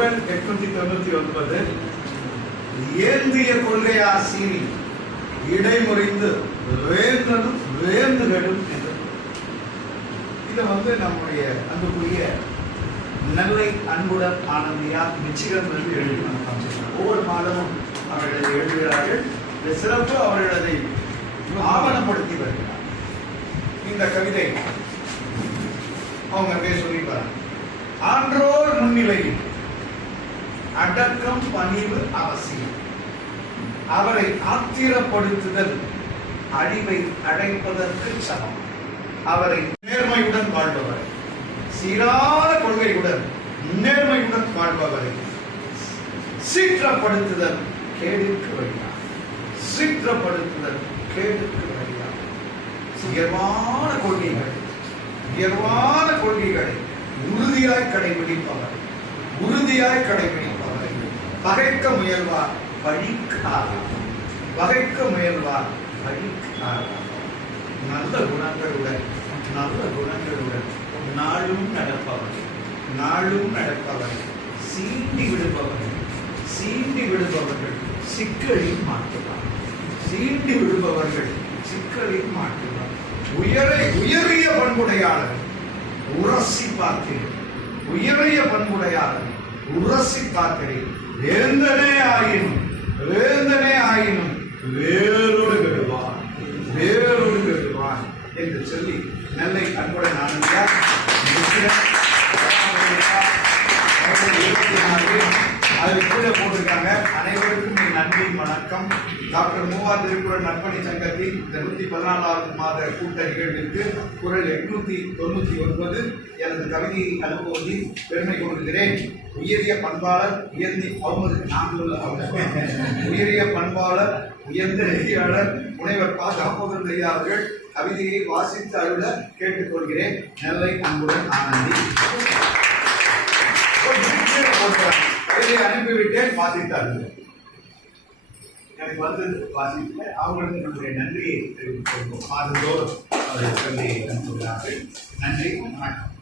குறள் 899. ஏந்திய கொள்கையா சீனி இடைமுறிந்து வேந்தனும் வேந்துகளும் என்று. இதை நம்முடைய அன்புக்குரிய நெல்லை அன்புடன் ஆனந்தியா மிச்சிகன் எழுதி நமக்கு அமைச்சிருக்கிறார். ஒவ்வொரு மாதமும் அவர்கள் எழுதுகிறார்கள். இந்த சிறப்பு அவர்கள் அதை ஆவணப்படுத்தி வருகிறார். இந்த கவிதை அவங்க அப்படியே சொல்லிப்பார். ஆன்றோர் முன்னிலையில் அடக்கம் பணிவு அவசியம். அவரை ஆத்திரப்படுத்துதல் அழிவை அடைப்பதற்கு சமம். அவரை நேர்மையுடன் வாழ்பவர், சீரான கொள்கையுடன் நேர்மையுடன் வாழ்பவரை சீற்றப்படுத்துதல் கேடுக்கு வழியா. சீற்றப்படுத்துதல் கேடுக்கு வழியா. உயர்வான கொள்கைகள், உயர்வான கொள்கைகளை உறுதியாய் கடைபிடிப்பவர், உறுதியாய் கடைபிடிப்பவரை பகைக்க முயல்வார் பழிக்காரார். பகைக்க முயல்வார் பழிக்காரார். நல்ல குணங்களுடன், நல்ல குணங்களுடன் நாளும் நடப்பவர், நாளும் நடப்பவர், சீண்டி விடுபவர்கள், சீண்டி விடுபவர்கள் சிக்கலில் மாட்டுவார். சீண்டி விடுபவர்கள் சிக்கலில் மாட்டுவார். உயரிய பண்புடையாளர் உரசி பார்க்கிறேன், உயரிய பண்புடையாளர் உரசி பார்க்கிறேன். வேந்தனே ஆயினும், வேந்தனே ஆயினும் வேறொரு கெடுவான், வேறொரு கெடுவான் என்று சொல்லி நெல்லை அன்புடன் ஆனந்தியா அதில் கீழே போட்டிருக்காங்க. அனைவருக்கும் என் நன்றி வணக்கம். டாக்டர் மூவா திருக்குறள் நற்பணி சங்கத்தின் இந்த 114வது மாத கூட்ட நிகழ்விற்கு குறள் 899 எனது கவிதையை அனுப்புவதில் பெருமை கொள்கிறேன். உயரிய பண்பாளர் உயரிய பண்பாளர் உயர்ந்த நெறியாளர் முனைவர் ப. தாமோதரன் ஐயா அவர்கள் கவிதையை வாசித்து அருள கேட்டுக்கொள்கிறேன். நெல்லை அன்புடன் ஆனந்தி. கவிதையை அனுப்பிவிட்டேன், வாசித்தார்கள். எனக்கு வாசித்து அவங்களுக்கு நம்முடைய நன்றியை தெரிவித்துக் கொள்வோம். மாதந்தோறும் அவர்கள் கவிதையை அனுப்புகிறார்கள். நன்றி, வணக்கம்.